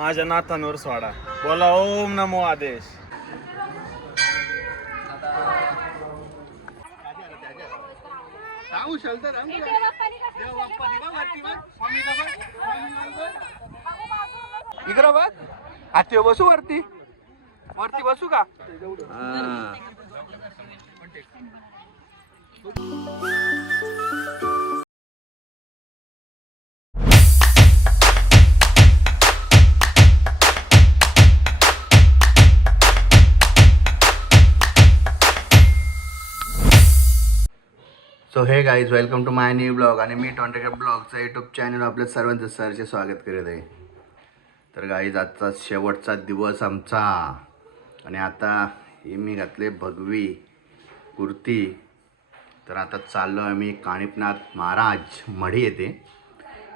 माझ्या नाथांवर सोडा. बोला ओम नमो आदेश. इकडं बघ. हाती बसू वरती बसू का? So hey guys, welcome to my new blog. आणि मी टॉन्टेकर ब्लॉगचा यूट्यूब चॅनल आपल्या सर्वांचं सरचे स्वागत करीत आहे. तर गाईज, आजचा शेवटचा दिवस आमचा. आणि आता हे मी घातले भगवी कुर्ती. तर आता चाललो आम्ही कानिफनाथ महाराज मढी येते.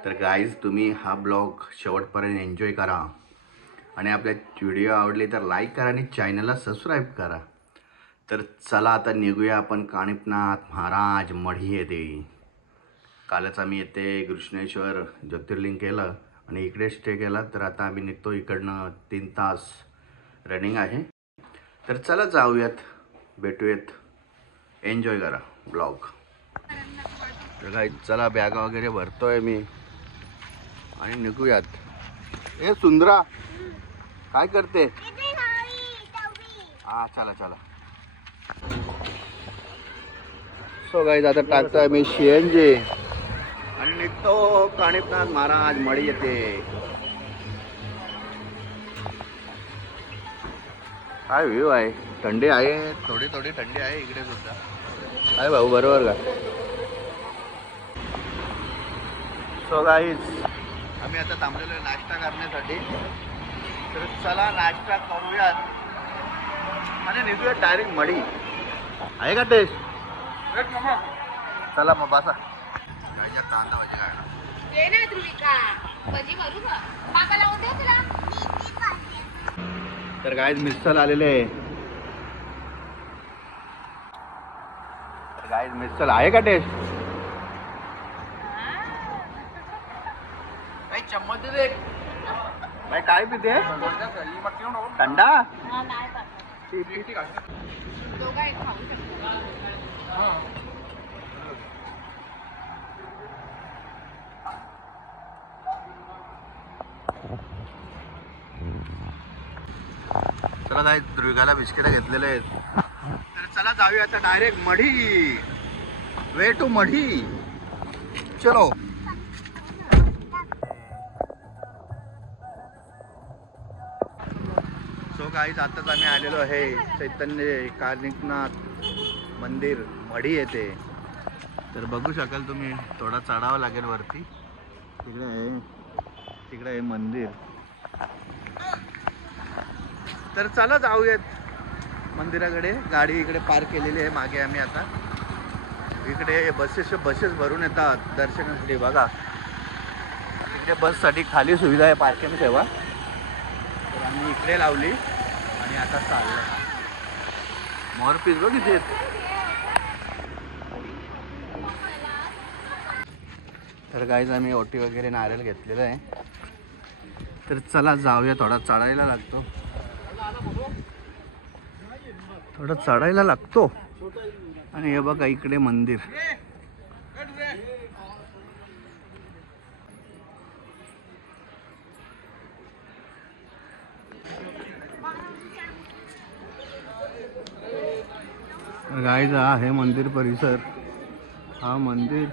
तर गाईज, तुम्ही हा ब्लॉग शेवटपर्यंत एन्जॉय करा. आणि आपल्या व्हिडिओ आवडली तर लाईक करा आणि चॅनलला सबस्क्राईब करा. तर चला आता निघूया आपण कानिफनाथ महाराज मढी येते. कालच आम्ही येते कृष्णेश्वर ज्योतिर्लिंग केलं आणि इकडे स्टे केला. तर आता आम्ही निघतो इकडनं. 3 तास रनिंग आहे. तर चला जाऊयात, भेटूयात, एन्जॉय करा ब्लॉग. तर काही चला, बॅगा वगैरे भरतोय मी आणि निघूयात. ए सुंदरा, काय करते? हा, चला चला. सो गाईज, आता टाकतोय मी CNG आणि निघतो कानिफनाथ महाराज मढी येते. काय व्ह्यू आहे. थंडी आहे, थोडी थोडी थंडी आहे इकडे सुद्धा. आहे भाऊ, बरोबर का? सो गाईज, आम्ही आता थांबलेलो नाश्ता करण्यासाठी. तर चला नाश्ता करूयात आणि निघूयात डायरेक्ट मढी. आहे का टेस्ट? चला मग बसा. कांदा भाजी तर गाईज मिस्सल आलेले आहे. तर गाईज मिस्सल आहे का टेस्ट? काही चम्मच दे. भाई काय पिते? थंडा. चला काय, दुर्गाला बिस्किट घेतलेले आहेत. तर चला जाऊया आता डायरेक्ट मढी. वे टू मढी, चलो. सो गाईज, आताच आम्ही आलेलो आहे चैतन्य कानिफनाथ मंदिर मढी येते. तर बघू शकाल तुम्ही, थोडा चढावं लागेल वरती. तिकडे आहे मंदिर. तर चला जाऊयात मंदिराकडे. गाडी इकडे पार्क केलेली आहे मागे. आम्ही आता इकडे बसेस भरून येतात दर्शनासाठी. बघा, इकडे बससाठी खाली सुविधा आहे पार्किंग ठेवा. तर आम्ही इकडे लावली आणि आता चाललो. मोरपीस बघ इथे. तर गाईज, आम्ही ओटी वगैरे नारळ घेतलेलं आहे. तर चला जाऊया. थोडा चढायला लागतो, आणि हे बघा इकडे मंदिर. गाईज, हा आहे मंदिर परिसर. हा मंदिर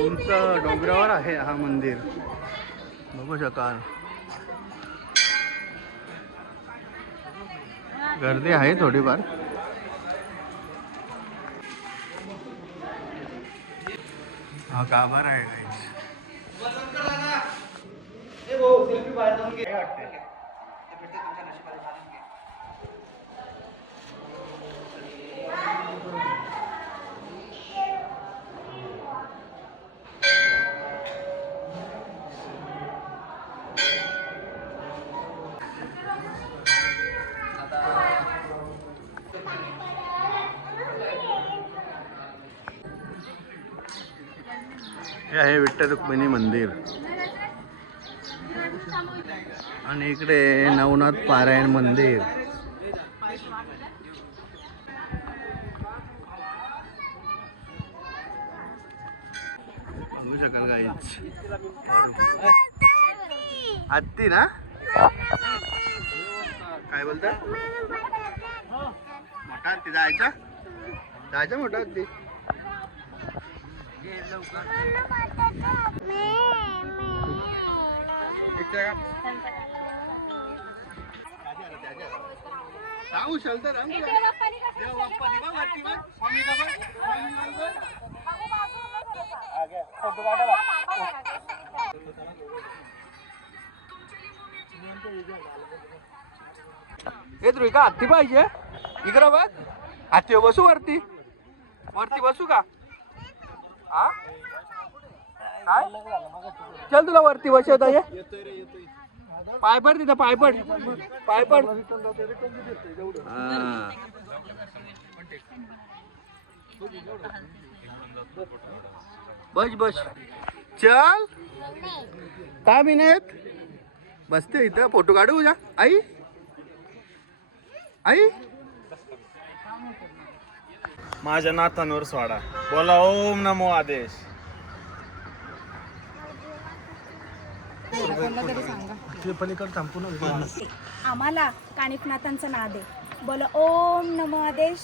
उंच डोंगरावर आहे. हा मंदिर बघू शकाल. गर्दी आहे थोडीफार. हा गाभार आहे गाईज. हे आहे विठ्ठल रुक्मिणी मंदिर आणि इकडे नवनाथ पारायण मंदिर. बघू शकाल गाईच. हत्ती ना काय बोलता मोठा हत्ती जायचा जायचा मोठा हत्ती. राहू शलतर हे तुला का हत्ती पाहिजे इकडं बघ. हत्ती बसू वरती वरती बसू का हा काय चल तुला वरती बसवता ये. पाय पड तिथं पाय पड पाय पड. बस बस चल काय मिनिट बसते इथं फोटो काढू उद्या. आई आई माझ्या नाथांवर स्वाडा. बोला ओम नमो आदेश. आम्हाला कानिफनाथांचा नाद आहे. बोला ओम नमो आदेश.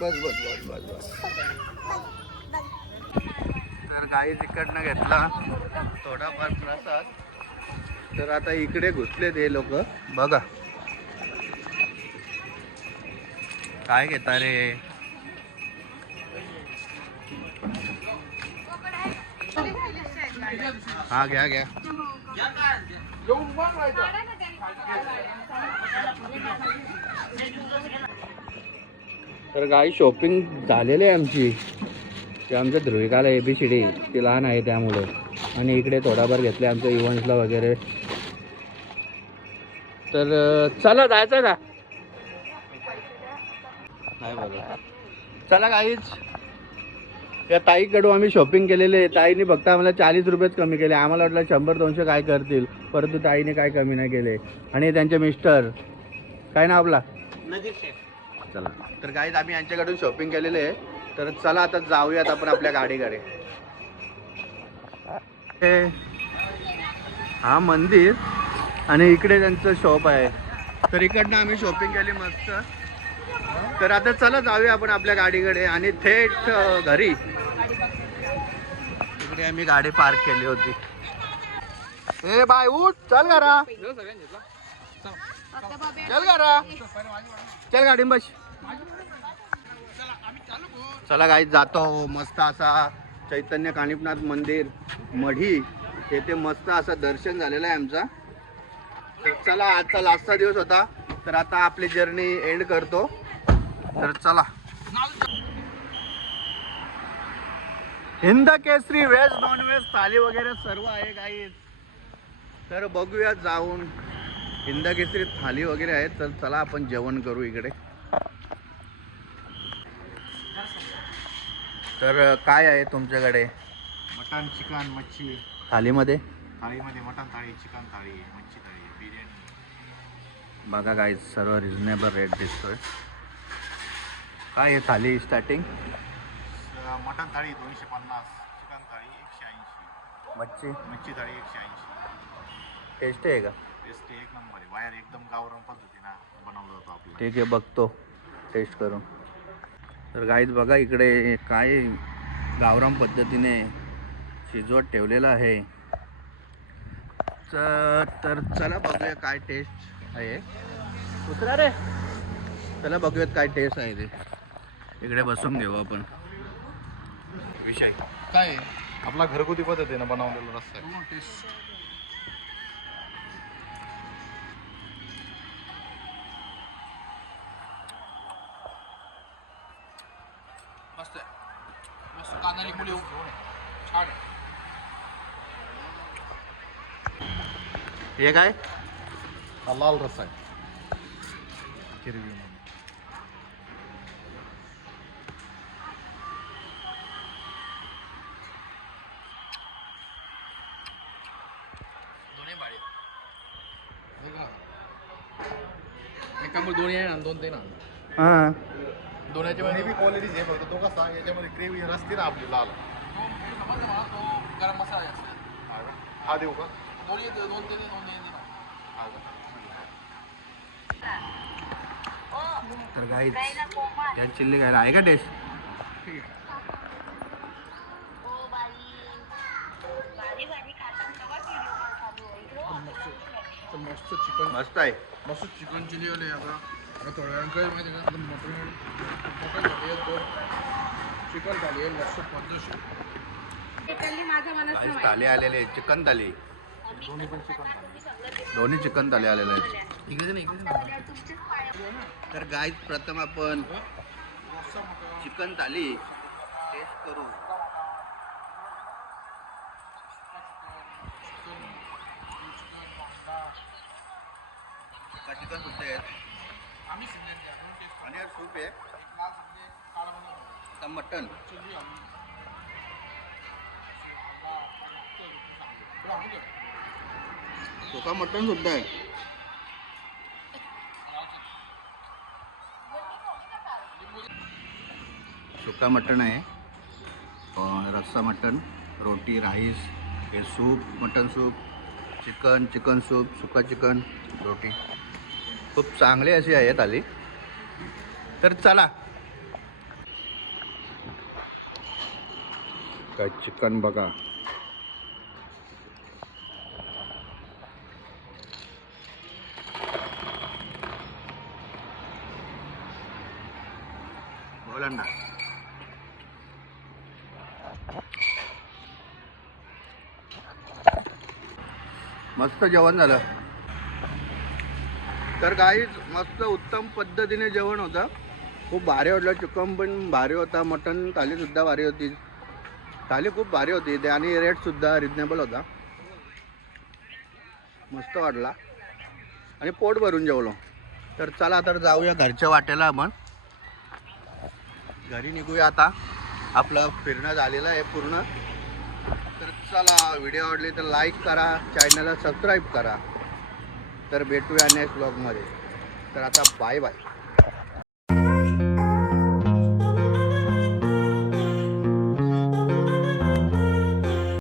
बस बस बस बस बस. तर गाई तिकडनं घेतला थोडाफार प्रसाद. तर आता इकडे घुसलेत हे लोक. बघा काय घेता रे. हा घ्या घ्या. तर गाई शॉपिंग झालेली आहे आमची. ते आमच्या ध्रुविकाला ABCD ती लहान आहे त्यामुळे. आणि इकडे थोडाफार घेतले आमच्या इव्हेंट्सला वगैरे. तर चला जायचं का नाही बघा. चला काहीच या ताईकडून आम्ही शॉपिंग केलेले आहे. ताईने फक्त आम्हाला 40 रुपयेच कमी केले. आम्हाला वाटलं 100-200 काय करतील, परंतु ताईने काय कमी नाही केले. आणि त्यांचे मिस्टर काय ना आपला चला. तर काहीच आम्ही यांच्याकडून शॉपिंग केलेले आहे. तर चला आता जाऊयात आपण आपल्या गाडीकडे. हा मंदिर आणि इकडे त्यांचं शॉप आहे. तर इकडनं आम्ही शॉपिंग केली मस्त. तर आता चला जाऊया आपण आपल्या गाडीकडे आणि थेट घरी. इकडे आम्ही गाडी पार्क केली होती. ए बाय उठ चल घरा चल घरा चल गाडी बस. चला गाईत जातो. मस्त असा चैतन्य कानिफनाथ मंदिर मढी येथे मस्त असं दर्शन झालेलं आहे आमचा. तर चला आजचा लास्टचा दिवस होता. तर आता आपली जर्नी एंड करतो. तर चला. Hind Kesari veg non veg थाली वगैरे सर्व आहे गाईज. तर बघूया जाऊन. हिंद केसरी थाली वगैरे आहे. तर चला आपण जेवण करू इकडे. तर काय आहे तुमच्याकडे मटन चिकन मच्छी थालीमध्ये. थाळीमध्ये मटन थाळी चिकन थाळी मच्छी थाळी बिर्याणी. बघा काय सर्व रिझनेबल रेट दिसतोय. काय आहे थाली स्टार्टिंग. मटन थाळी 250, चिकन थाळी 180, मच्छी मच्छी थाळी 180. टेस्ट आहे का. टेस्ट एक नंबर आहे. बाहेर एकदम गावरान पद्धतीनं बनवलं जातो आपलं. ठीक आहे बघतो टेस्ट करून. तर गाईज बघा इकडे काय गावरान पद्धतीने शिजवत ठेवलेलं आहे. तर चला बघूया काय टेस्ट आहे. दुसरा रे चला बघूयात काय टेस्ट आहे ते. इकडे बसून घेऊ आपण. विषय काय आपला घरगुती पद्धतीनं बनवलेला रस्सा आहे. मस्त मस्त कांदा लिंबू छान. हे काय हा लाल रस्सा आहे. हिरवी एकामुळे दोन्ही आहे ना, दोन ते ना हां दोन्हीच्या मध्ये क्वालिटी आहे फक्त तो कसा याच्यामध्ये ग्रेव्ही रस्ती ना आपली लाल गरम मसाला जास्त हा देऊ का दोन्ही दोन ते दोन हा का? तर गाईज त्या चिल्ली खायला आहे का टेस्ट मस्त चिकन मस्त आहे मस्त चिकन चिली आले आता थोड्या वेळानं माहिती का मटन मटन झाली आहे चिकन झाली आहे मस्त पद्धतशीर गाईज थाली आलेले चिकन थाली दोन्ही चिकन थाली आलेले आहेत इकडे नाही तर गाईज प्रथम आपण चिकन थाली टेस्ट करू चिकन सुद्धा आहेत आणि सूप आहे आता मटन सुका मटन सुद्धा आहे सुका मटन आहे रस्सा मटन रोटी राईस हे soup mutton soup chicken soup सुका चिकन रोटी खूप चांगली अशी आहे थाली तर चला काय चिकन बघा बोला ना मस्त जेवण झालं तर काहीच मस्त उत्तम पद्धतीने जेवण होतं खूप भारी वाटलं चिकन पण भारी होता मटन थालीसुद्धा भारी होती थाली खूप भारी होती ते आणि रेटसुद्धा रिजनेबल होता मस्त वाटला आणि पोट भरून जेवलो तर चला तर जाऊया घरच्या वाटेला आपण घरी निघूया आता आपलं फिरणं झालेलं आहे पूर्ण तर चला व्हिडिओ आवडली तर लाईक करा चॅनलला सबस्क्राईब करा तर भेटूया नेक्स्ट ब्लॉगमध्ये तर आता बाय बाय